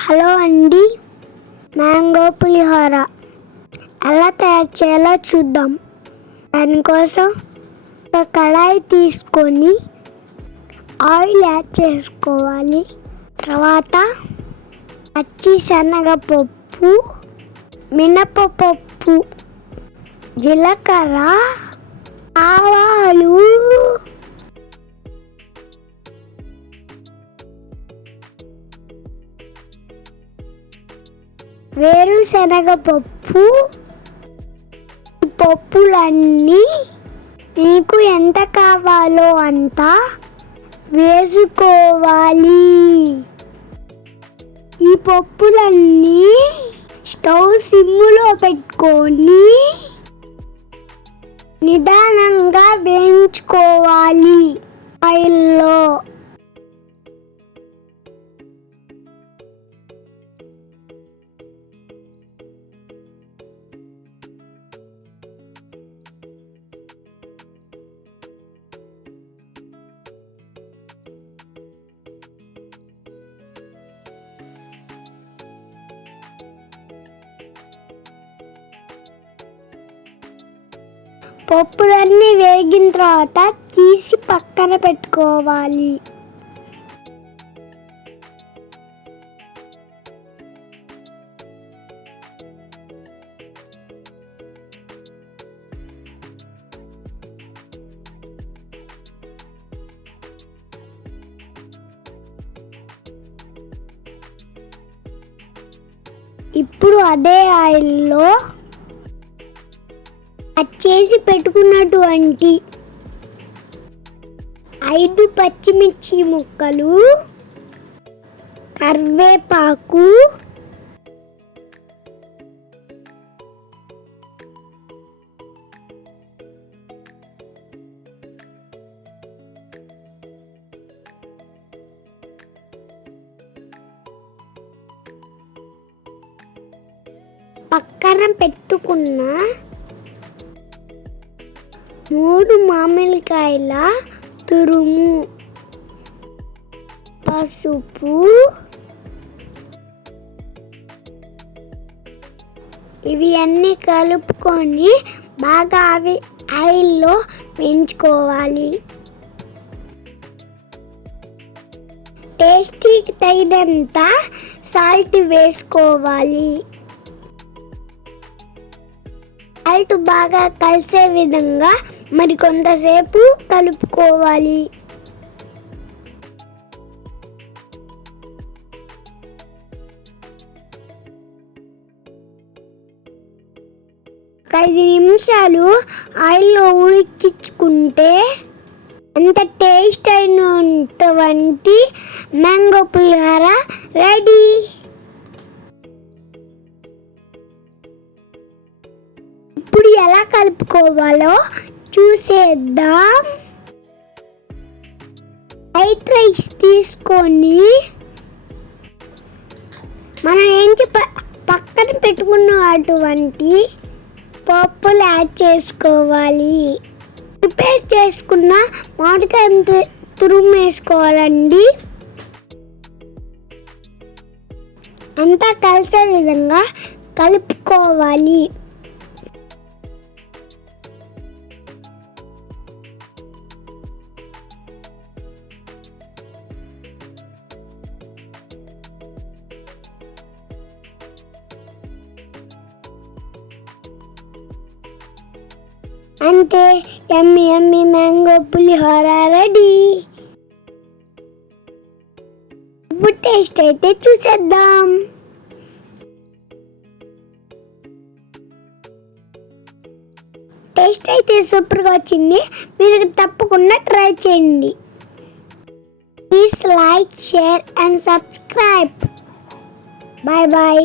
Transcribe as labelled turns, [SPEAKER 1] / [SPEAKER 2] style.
[SPEAKER 1] Hello అండి. Mango pulihora. ఎలా తయారు చేయాలో చూద్దాం. దానికోసం ఒక కడాయి తీసుకొని ఆయిల్ యాడ్ చేసుకోవాలి. తర్వాత పచ్చి శనగపప్పు మినపపప్పు జీలకర్ర ఆవాలు వేరుశనగ పప్పు ఈ పప్పులన్నీ మీకు ఎంత కావాలో అంత వేసుకోవాలి. ఈ పప్పులన్నీ స్టవ్ సిమ్ములో పెట్టుకొని నిదానంగా వేయించుకోవాలి. ఆయిల్లో పప్పులన్నీ వేగిన తర్వాత తీసి పక్కన పెట్టుకోవాలి. ఇప్పుడు అదే ఆయిల్లో చేసి పెట్టుకున్నటువంటి ఐదు పచ్చిమిర్చి ముక్కలు కరివేపాకు పక్కన పెట్టుకున్న మూడు మామిడికాయల తురుము పసుపు ఇవి అన్నీ కలుపుకొని బాగా అవి ఆయిల్లో వేయించుకోవాలి. టేస్టీకి తగినంత సాల్ట్ వేసుకోవాలి. సాల్ట్ బాగా కలిసే విధంగా మరి కొంతసేపు కలుపుకోవాలి. ఐదు నిమిషాలు ఆయిల్లో ఉడికించుకుంటే ఎంత టేస్ట్ అయినటువంటి మ్యాంగో పులిహార రెడీ. ఎలా కలుపుకోవాలో చూసేద్దాం. వైట్ రైస్ తీసుకొని మనం ఏం చెప్ప పక్కన పెట్టుకున్న అటువంటి పప్పులు యాడ్ చేసుకోవాలి. ప్రిపేర్ చేసుకున్న మామిడికాయ తు- తురుము వేసుకోవాలండి. అంతా కలిసే విధంగా కలుపుకోవాలి. అంతే ఎమ్మి ఎమ్మి మ్యాంగో పులిహోర రెడీ. ఇప్పుడు టేస్ట్ అయితే చూసేద్దాం. టేస్ట్ అయితే సూపర్గా వచ్చింది. మీరు తప్పకుండా ట్రై చేయండి. Please like share and subscribe. Bye bye.